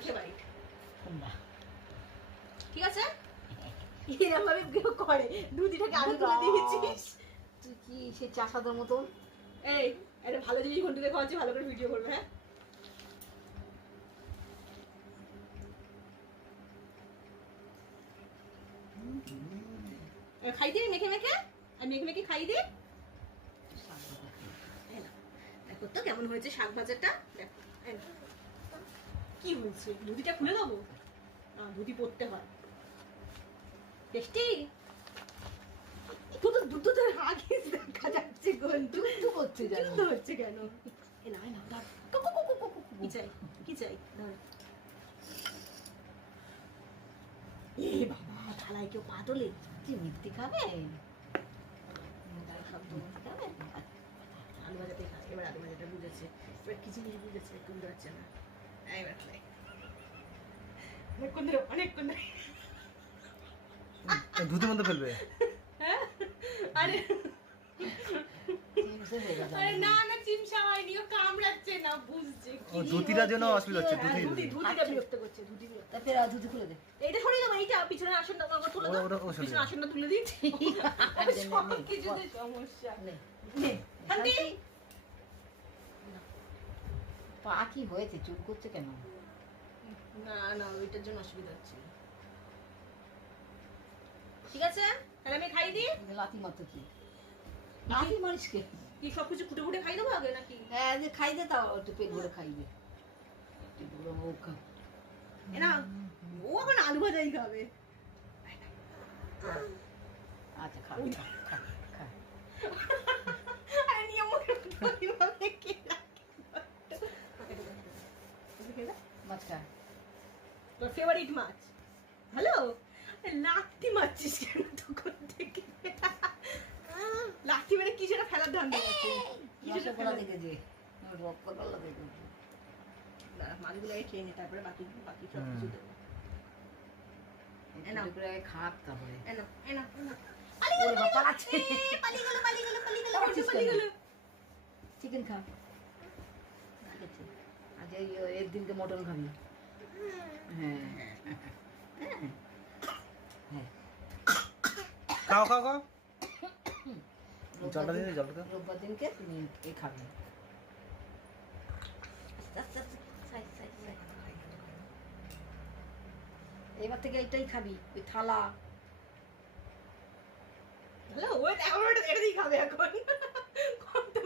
ঘন্টার ফেভারিট। না ঠিক আছে, এরকম ভাবে করে দুদিটাকে আলু তুলে দিয়েছিস তুই কি সে চাষাদের মতন। এই একটা ভালো জিনিস ঘন্টুকে খাওয়াচ্ছি, ভালো করে ভিডিও করবে। হ্যাঁ খাই দিবি মেখে মেখে, আর মেখে মেখে খাই দি। দেখো তো কেমন হয়েছে শাক ভাজাটা, দেখো কি হয়েছে। ধুতিটা খুলে দেবো, ধুতি পরতে হয়। টেস্টি দুধ দুধ আগে দেখা যাচ্ছে গন্ধ করছে জানো হচ্ছে কেন। এ না না ধর, কি চাই কি চাই ধর। এ বাবা থালায় কেউ পা তোলে, তুই মিথ্যে খাবে আলু ভাজাতে খায়। এবার আলু ভাজাটা বুঝেছে, এবার কি জিনিস বুঝেছে একটু বুঝতে পারছে না। এবার খাই অনেকক্ষণ ধরে অনেকক্ষণ ধরে। ধুতির মধ্যে ফেলবে। হ্যাঁ আরে আরে না না চিমসা হয়নি, ও কামড়াচ্ছে না, বুঝছে ও ধুতিটা যেন অসুবিধা হচ্ছে, হ্যাঁ, ধুতি ধুতিটা বিরক্ত করছে, ধুতি বিরক্ত। তা ফের ধুতি খুলে দে। এইটা সরিয়ে দেবো, এইটা পিছনের আসনটা আমার তুলে দাও, ও সরিয়ে পিছনের আসনটা তুলে দিই। সব কিছুতে সমস্যা। নে, নে, শান্তি। পা কি হয়েছে, চুল করছে কেন? না না ওইটার জন্য অসুবিধা হচ্ছে। ঠিক আছে তাহলে আমি খাই দিই। লাথি মারতো কি, লাথি মারিস কে? কি সবকিছু কুটে কুটে খাই দেবো আগে নাকি? হ্যাঁ যে খাই দে, তাও একটু পেট ভরে খাইবে, পেট ভরে মুখ। এ না ও এখন আলু ভাজাই খাবে। আচ্ছা খা খা খা খা। আরে নিয়ে মুখে কিভাবে কে রাখে। মাছ খা। তোর ফেভারিট মাছ হ্যালো, লাঠি মারছিস কেন তখন থেকে? লাঠি মেরে কি সেটা ফেলার ধান্দা আছে? কি সেটা রসগোল্লা ফেলার দেখে যে রসগোল্লা দেখে মাছগুলো খেয়ে নি, তারপরে বাকি বাকি সব কিছু দেবো। এনাও। একটু করে খাক তারপরে। এনো এনো এনো। ওরে বাবা আছে, পালিয়ে গেল পালিয়ে গেল পালিয়ে গেল পালাচ্ছিস পালিয়ে কেন? গেল। চিকেন খা। ঠিক আছে, আজ একদিনকে মটন খাবি। হ্যাঁ হ্যাঁ হ্যাঁ। খাও খাও খাও। জলটা দিন, জলটা। রোববার দিনকে তুমি এ খাবে। আস্তে আস্তে আস্তে, সাই, সাই, সাই। এবার থেকে এটাই খাবি, ওই থালা। হ্যালো ওই এখন এটা দিয়ে খাবে এখন। কত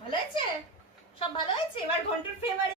ভালো আছে, সব ভালো আছে। এবার ঘন্টার ফেভারিট